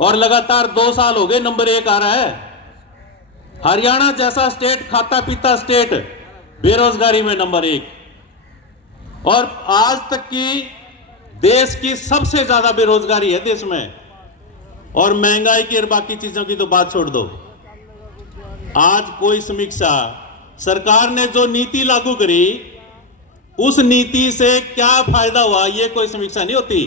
और लगातार 2 साल हो गए नंबर 1 आ रहा है। हरियाणा जैसा स्टेट, खाता पीता स्टेट, बेरोजगारी में नंबर 1, और आज तक की देश की सबसे ज्यादा बेरोजगारी है देश में। और महंगाई की और बाकी चीजों की तो बात छोड़ दो। आज कोई समीक्षा, सरकार ने जो नीति लागू करी उस नीति से क्या फायदा हुआ, ये कोई समीक्षा नहीं होती।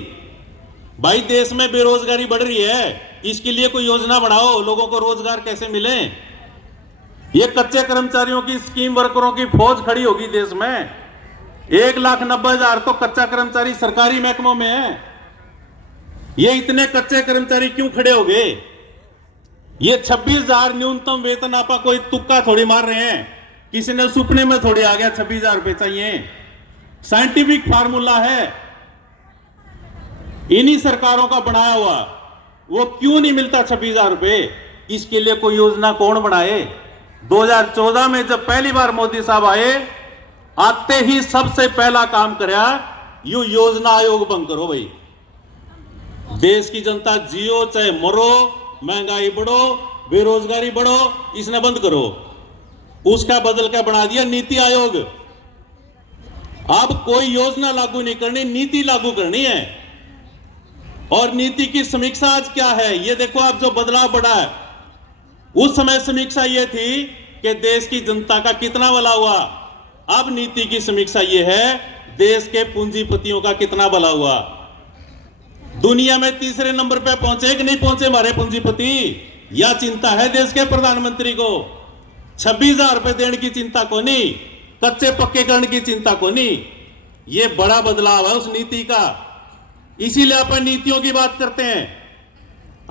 भाई देश में बेरोजगारी बढ़ रही है, इसके लिए कोई योजना बनाओ, लोगों को रोजगार कैसे मिले। ये कच्चे कर्मचारियों की स्कीम वर्करों की फौज खड़ी होगी देश में। 1,90,000 तो कच्चा कर्मचारी सरकारी महकमों में है। ये इतने कच्चे कर्मचारी क्यों खड़े हो गए? ये 26,000 न्यूनतम वेतन आपा कोई तुक्का थोड़ी मार रहे हैं, किसी ने सुपने में थोड़ी आ गया 26,000 रुपए चाहिए। साइंटिफिक फार्मूला है, इन्हीं सरकारों का बनाया हुआ। वो क्यों नहीं मिलता 26,000 रुपए? इसके लिए कोई योजना कौन बनाए? 2014 में जब पहली बार मोदी साहब आए, आते ही सबसे पहला काम कराया, यू योजना आयोग बंद करो भाई। देश की जनता जियो चाहे मरो, महंगाई बढ़ो, बेरोजगारी बढ़ो, इसने बंद करो। उसका बदल क्या बना दिया नीति आयोग। अब कोई योजना लागू नहीं करनी, नीति लागू करनी है। और नीति की समीक्षा आज क्या है ये देखो आप, जो बदलाव बढ़ा है। उस समय समीक्षा ये थी कि देश की जनता का कितना भला हुआ। अब नीति की समीक्षा ये है, देश के पूंजीपतियों का कितना भला हुआ। दुनिया में तीसरे नंबर पे पहुंचे कि नहीं पहुंचे हमारे पूंजीपति? यह चिंता है देश के प्रधानमंत्री को। 26,000 रुपए देने की चिंता को नहीं, कच्चे पक्के करने की चिंता को नहीं। ये बड़ा बदलाव है उस नीति का। इसीलिए अपन नीतियों की बात करते हैं।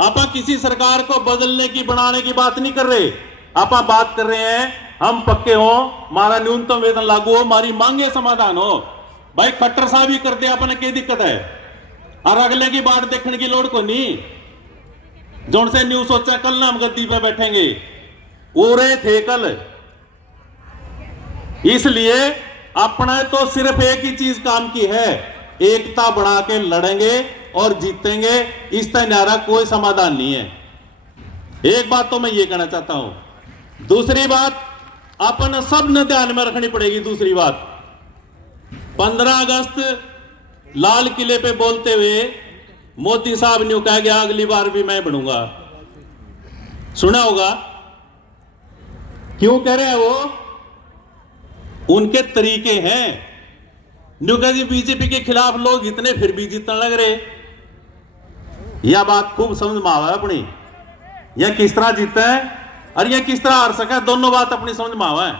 अपन किसी सरकार को बदलने की, बनाने की बात नहीं कर रहे। अपन बात कर रहे हैं हम पक्के हो, हमारा न्यूनतम वेतन लागू हो, हमारी मांगे समाधान हो। भाई खट्टर साहब ही कर दे, अपन क्या दिक्कत है? और अगले की बात देखने की लोड़ को नहीं। जोन से न्यूज सोचा कल ना हम गद्दी पे बैठेंगे, उरे थे कल। इसलिए अपना तो सिर्फ एक ही चीज काम की है, एकता बढ़ा के लड़ेंगे और जीतेंगे। इस तरह कोई समाधान नहीं है। एक बात तो मैं ये कहना चाहता हूं। दूसरी बात अपन सब ने ध्यान में रखनी पड़ेगी। दूसरी बात, 15 अगस्त लाल किले पे बोलते हुए मोदी साहब ने कहा गया अगली बार भी मैं बनूंगा। सुना होगा क्यों कह रहे हैं वो? उनके तरीके हैं। न्यूका जी बीजेपी के खिलाफ लोग इतने फिर भी जीतने लग रहे। यह बात खूब समझ में आवा है अपनी, यह किस तरह जीता है और यह किस तरह हार सका, दोनों बात अपनी समझ में आवा है।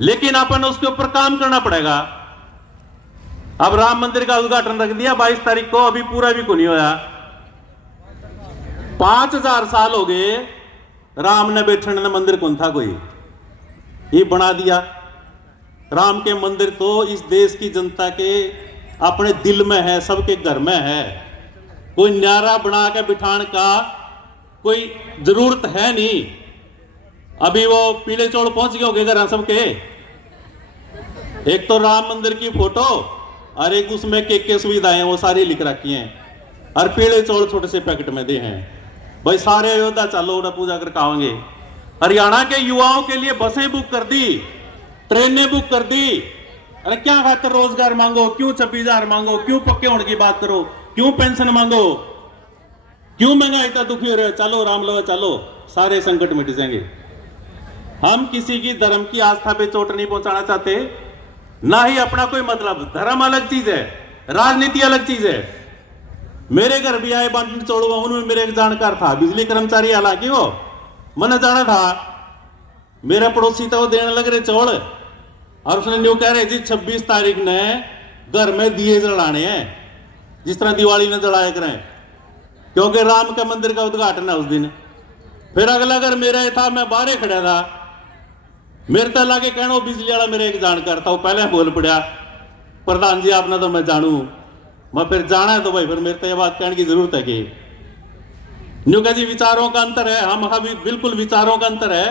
लेकिन अपन उसके ऊपर काम करना पड़ेगा। अब राम मंदिर का उद्घाटन रख दिया 22 तारीख को, अभी पूरा भी को नहीं होया। 5,000 साल हो गए राम ने बैठने मंदिर कौन था कोई, ये बना दिया। राम के मंदिर तो इस देश की जनता के अपने दिल में है, सबके घर में है। कोई न्यारा बना के बिठाने का कोई जरूरत है नहीं। अभी वो पीले चौड़ पहुंच गए होंगे घर सबके। एक तो राम मंदिर की फोटो और एक उसमें के सुविधाएं वो सारी लिख रखी हैं, और पीले चौड़ छोटे से पैकेट में दे हैं। भाई सारे अयोध्या चलो ना पूजा कर खाओगे। हरियाणा के युवाओं के लिए बसें बुक कर दी, ट्रेनें बुक कर दी। अरे क्या खातिर रोजगार मांगो, क्यों 26,000 मांगो, क्यों पक्के होने की बात करो, क्यों पेंशन मांगो, क्यों महंगाई इतना दुखी हो रहे हो? चलो राम लगा चलो, सारे संकट मिट जाएंगे। हम किसी की धर्म की आस्था पे चोट नहीं पहुंचाना चाहते, ना ही अपना कोई मतलब। धर्म अलग चीज है, राजनीति अलग चीज है। मेरे घर भी आए बांटन चोड़, उनमें मेरे एक जानकार था, बिजली कर्मचारी, हालांकि वो मैंने जाना था। मेरे पड़ोसी था, वो देने लग रहे चौड़, और उसने न्यू कह रहे जी 26 तारीख ने घर में दिए जलाने हैं, जिस तरह दिवाली ने जलाए करें, क्योंकि राम के मंदिर का उद्घाटन है उस दिन। फिर अगला घर मेरा था, मैं बाहर खड़ा था। मेरे तो लागे कहना बिजली वाला मेरे एक जानकार था, वो पहले बोल पड़ा प्रधान जी आपने तो मैं जानू। मैं फिर जाना है तो भाई फिर मेरे तो ये बात कहने की जरूरत है कि न्यू जी विचारों का अंतर है, हम बिल्कुल विचारों का अंतर है।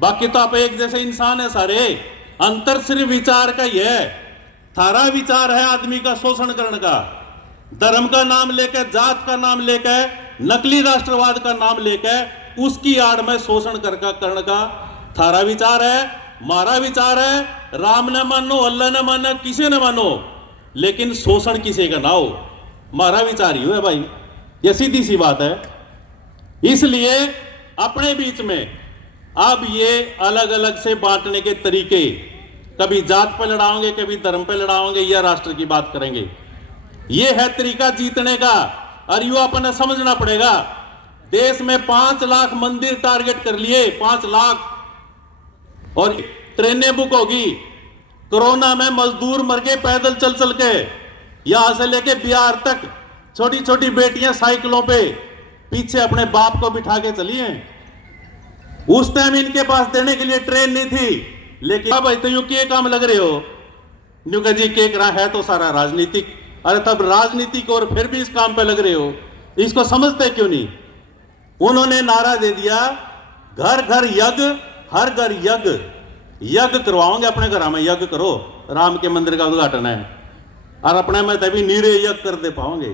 बाकी तो आप एक जैसे इंसान है सारे, अंतर सिर्फ विचार का ही है। थारा विचार है आदमी का शोषण करने का, धर्म का नाम लेकर, जात का नाम लेकर, नकली राष्ट्रवाद का नाम लेकर उसकी आड़ में शोषण करने का थारा विचार है, मारा विचार है। राम न मानो, अल्लाह न मानो, किसे न मानो, लेकिन शोषण किसी का ना हो, मारा विचार ही है भाई। यह सीधी सी बात है। इसलिए अपने बीच में अब ये अलग अलग से बांटने के तरीके, कभी जात पर लड़ाओगे, कभी धर्म पर लड़ाओगे, या राष्ट्र की बात करेंगे, ये है तरीका जीतने का। और युवा अपना समझना पड़ेगा। देश में 5 लाख मंदिर टारगेट कर लिए, 5 लाख, और ट्रेनें बुक होगी। कोरोना में मजदूर मर गए पैदल चल चल के, यहां से लेके बिहार तक। छोटी छोटी बेटियां साइकिलों पे पीछे अपने बाप को बिठा के चली हैं। उस टाइम इनके पास देने के लिए ट्रेन नहीं थी, लेकिन अब तो यू के काम लग रहे हो, न्यू का जी के करा है तो सारा राजनीतिक। अरे तब राजनीतिक और फिर भी इस काम पे लग रहे हो, इसको समझते क्यों नहीं? उन्होंने नारा दे दिया, घर घर यज्ञ, हर घर यज्ञ। यज्ञ करवाओगे, अपने घर में यज्ञ करो, राम के मंदिर का उद्घाटन है, और अपने में तभी नीरे यज्ञ कर दे पाओगे।